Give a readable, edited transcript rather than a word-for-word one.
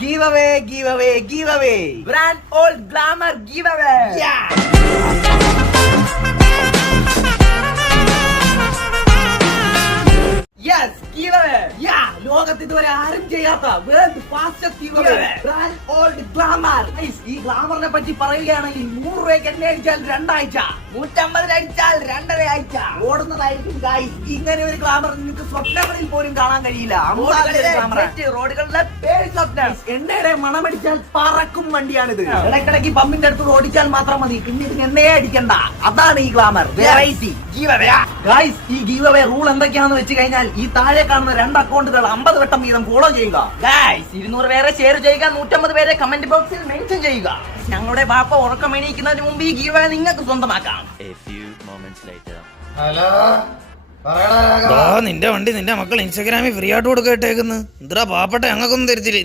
giveaway. Brand old glamour giveaway. Yes, giveaway. ലോകത്ത് ഇതുവരെ ആരും ചെയ്യാത്ത world fastest giveaway. Brand old glamour. ഈ ഗ്ലാമറിനെ പറ്റി പറയുകയാണെങ്കിൽ 100 രൂപയ്ക്ക് എണ്ണ അടിച്ചാൽ 2 ആഴ്ച, 150 അടിച്ചാൽ 2.5 ആഴ്ച ഓടുന്നതായിരിക്കും ഗൈസ്. ഇങ്ങനെ ഒരു ഗ്ലാമർ നിങ്ങൾക്ക് സ്വപ്നങ്ങളിൽ പോലും കാണാൻ കഴിയില്ല. റോഡുകളിലെ പേര് സ്വപ്നം. എണ്ണയുടെ മണമടിച്ചാൽ പറക്കും വണ്ടിയാണിത്. ഇടയ്ക്കിടയ്ക്ക് പമ്പിന്റെ അടുത്ത് ഓടിച്ചാൽ മാത്രം മതി, പിന്നെ ഇതിന് എണ്ണയെ അടിക്കണ്ട. അതാണ് ഈ ഗ്ലാമർ വെറൈറ്റി giveaway. ഗൈസ്, ഈ giveaway റൂൾ എന്തൊക്കെയാണെന്ന് വെച്ച് കഴിഞ്ഞാൽ ഈ താഴെ കാണുന്ന 2 അക്കൗണ്ടുകൾ 50 വട്ടം വീതം ഫോളോ ചെയ്യുക. ഗൈസ്, 200 പേരെ ഷെയർ ചെയ്യുക, 150 പേരെ കമന്റ് ബോക്സിൽ മെൻഷൻ ചെയ്യുക. ഞങ്ങളുടെ ബാപ്പ ഉറക്കം എണീക്കുന്നതിന് മുമ്പ് ഈ giveaway നിങ്ങൾക്ക് സ്വന്തമാക്കാം. ഹലോ, നിന്റെ വണ്ടി നിന്റെ മക്കൾ ഇൻസ്റ്റാഗ്രാമിൽ ഫ്രീ ആയിട്ട് കൊടുക്കേട്ടേക്കുന്നു. എന്തിനാ പാവപ്പെട്ട ഞങ്ങൾക്കൊന്നും തരത്തില്ലേ?